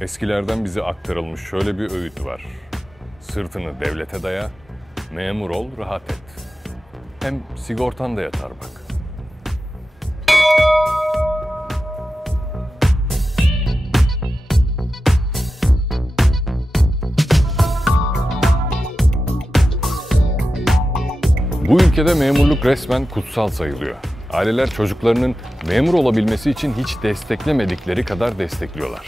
Eskilerden bize aktarılmış şöyle bir öğüt var. Sırtını devlete daya, memur ol, rahat et. Hem sigortan da yatar bak. Bu ülkede memurluk resmen kutsal sayılıyor. Aileler çocuklarının memur olabilmesi için hiç desteklemedikleri kadar destekliyorlar.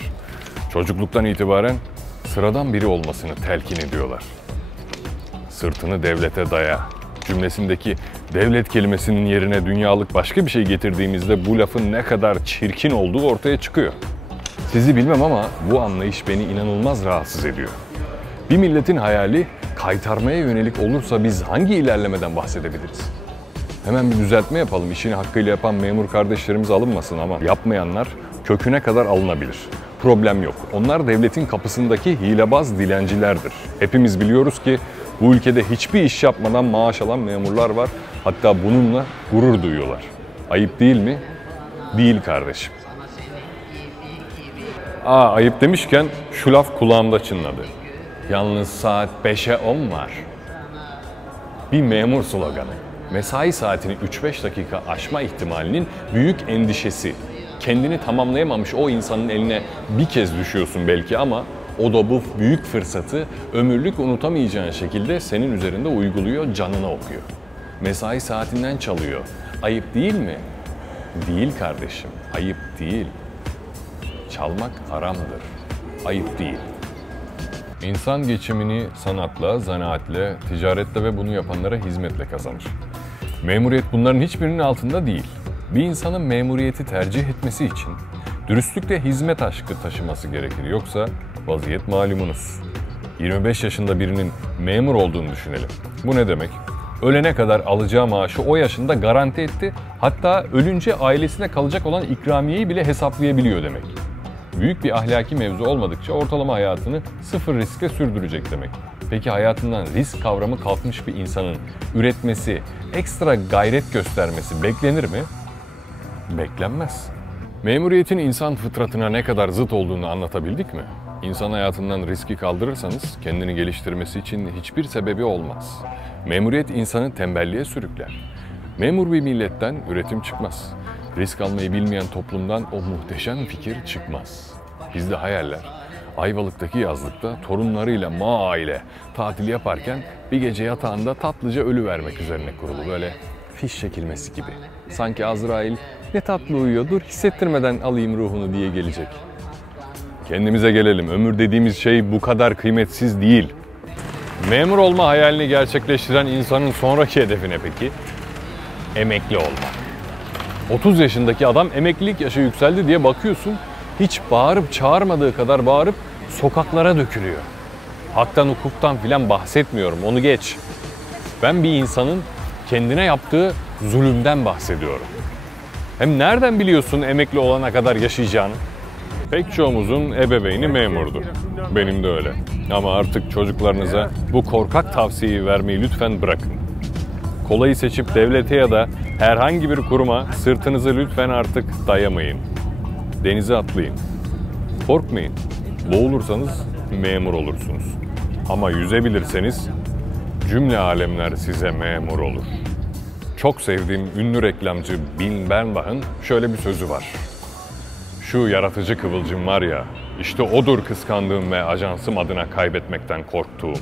Çocukluktan itibaren sıradan biri olmasını telkin ediyorlar. Sırtını devlete daya cümlesindeki devlet kelimesinin yerine dünyalık başka bir şey getirdiğimizde bu lafın ne kadar çirkin olduğu ortaya çıkıyor. Sizi bilmem ama bu anlayış beni inanılmaz rahatsız ediyor. Bir milletin hayali kaytarmaya yönelik olursa biz hangi ilerlemeden bahsedebiliriz? Hemen bir düzeltme yapalım. İşini hakkıyla yapan memur kardeşlerimiz alınmasın ama yapmayanlar köküne kadar alınabilir. Problem yok. Onlar devletin kapısındaki hilebaz dilencilerdir. Hepimiz biliyoruz ki bu ülkede hiçbir iş yapmadan maaş alan memurlar var. Hatta bununla gurur duyuyorlar. Ayıp değil mi? Değil kardeşim. Ayıp demişken şu laf kulağımda çınladı. Yalnız saat 5'e 10 var. Bir memur sloganı. Mesai saatini 3-5 dakika aşma ihtimalinin büyük endişesi. Kendini tamamlayamamış o insanın eline bir kez düşüyorsun belki ama o da bu büyük fırsatı ömürlük unutamayacağın şekilde senin üzerinde uyguluyor, canına okuyor. Mesai saatinden çalıyor. Ayıp değil mi? Değil kardeşim, ayıp değil. Çalmak haramdır. Ayıp değil. İnsan geçimini sanatla, zanaatle, ticaretle ve bunu yapanlara hizmetle kazanır. Memuriyet bunların hiçbirinin altında değil. Bir insanın memuriyeti tercih etmesi için dürüstlükle hizmet aşkı taşıması gerekir. Yoksa vaziyet malumunuz. 25 yaşında birinin memur olduğunu düşünelim. Bu ne demek? Ölene kadar alacağı maaşı o yaşında garanti etti. Hatta ölünce ailesine kalacak olan ikramiyeyi bile hesaplayabiliyor demek. Büyük bir ahlaki mevzu olmadıkça ortalama hayatını sıfır riskle sürdürecek demek. Peki hayatından risk kavramı kalkmış bir insanın üretmesi, ekstra gayret göstermesi beklenir mi? Beklenmez. Memuriyetin insan fıtratına ne kadar zıt olduğunu anlatabildik mi? İnsan hayatından riski kaldırırsanız kendini geliştirmesi için hiçbir sebebi olmaz. Memuriyet insanı tembelliğe sürükler. Memur bir milletten üretim çıkmaz. Risk almayı bilmeyen toplumdan o muhteşem fikir çıkmaz. Bizde hayaller, Ayvalık'taki yazlıkta torunlarıyla aile tatil yaparken bir gece yatağında tatlıca ölüvermek üzerine kurulu, böyle fiş çekilmesi gibi. Sanki Azrail ne tatlı uyuyor, dur hissettirmeden alayım ruhunu diye gelecek. Kendimize gelelim, ömür dediğimiz şey bu kadar kıymetsiz değil. Memur olma hayalini gerçekleştiren insanın sonraki hedefi ne peki? Emekli olmak. 30 yaşındaki adam emeklilik yaşı yükseldi diye bakıyorsun, hiç bağırıp çağırmadığı kadar bağırıp sokaklara dökülüyor. Haktan hukuktan filan bahsetmiyorum, onu geç. Ben bir insanın kendine yaptığı zulümden bahsediyorum. Hem nereden biliyorsun emekli olana kadar yaşayacağını? Pek çoğumuzun ebeveyni memurdu. Benim de öyle. Ama artık çocuklarınıza bu korkak tavsiyeyi vermeyi lütfen bırakın. Kolayı seçip devlete ya da herhangi bir kuruma sırtınızı lütfen artık dayamayın. Denize atlayın. Korkmayın. Boğulursanız memur olursunuz. Ama yüzebilirseniz cümle alemler size memur olur. Çok sevdiğim ünlü reklamcı Bin Bernbach'ın şöyle bir sözü var. Şu yaratıcı kıvılcım var ya, işte odur kıskandığım ve ajansım adına kaybetmekten korktuğum.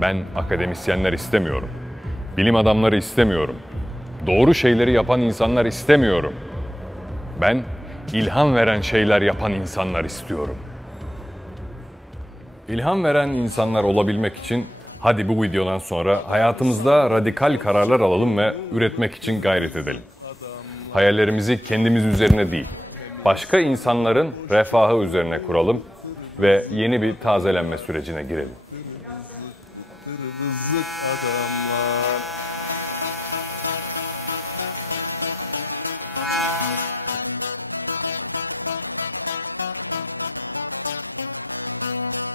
Ben akademisyenler istemiyorum. Bilim adamları istemiyorum. Doğru şeyleri yapan insanlar istemiyorum. Ben ilham veren şeyler yapan insanlar istiyorum. İlham veren insanlar olabilmek için hadi bu videodan sonra hayatımızda radikal kararlar alalım ve üretmek için gayret edelim. Hayallerimizi kendimiz üzerine değil, başka insanların refahı üzerine kuralım ve yeni bir tazelenme sürecine girelim.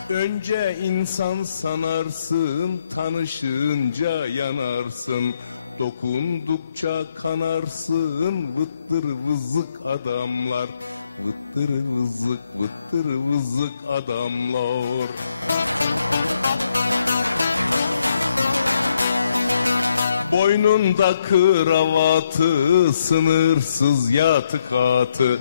Önce insan sanarsın, tanışınca yanarsın. Dokundukça kanarsın, vıttır vızık adamlar. vıttır vızlık adamlar. Boynunda kravatı, sınırsız yatık atı,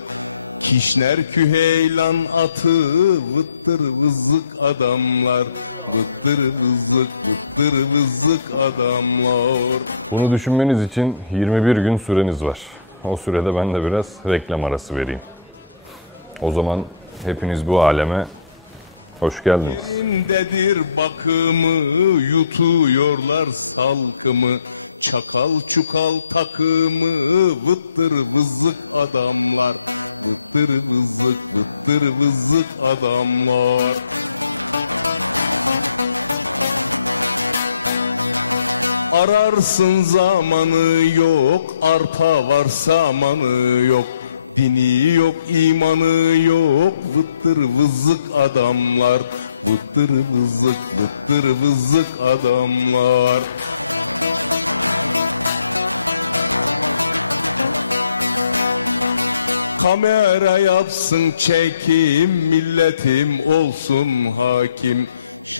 Kişner Küheylan atı, vıttır vızlık adamlar. Vıttır vızlık adamlar. Bunu düşünmeniz için 21 gün süreniz var. O sürede ben de biraz reklam arası vereyim. O zaman hepiniz bu aleme hoş geldiniz. Elindedir bakımı, yutuyorlar salkımı, çakal çukal takımı, vıttır vızlık adamlar. Vıttır vızlık adamlar. Ararsın zamanı yok, arpa var samanı yok. Dini yok, imanı yok, vıttır vızlık adamlar. Vıttır vızlık adamlar. Kamera yapsın çekim, milletim olsun hakim.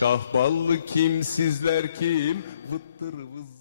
Kahballı kim, sizler kim? Vıttır vızlık.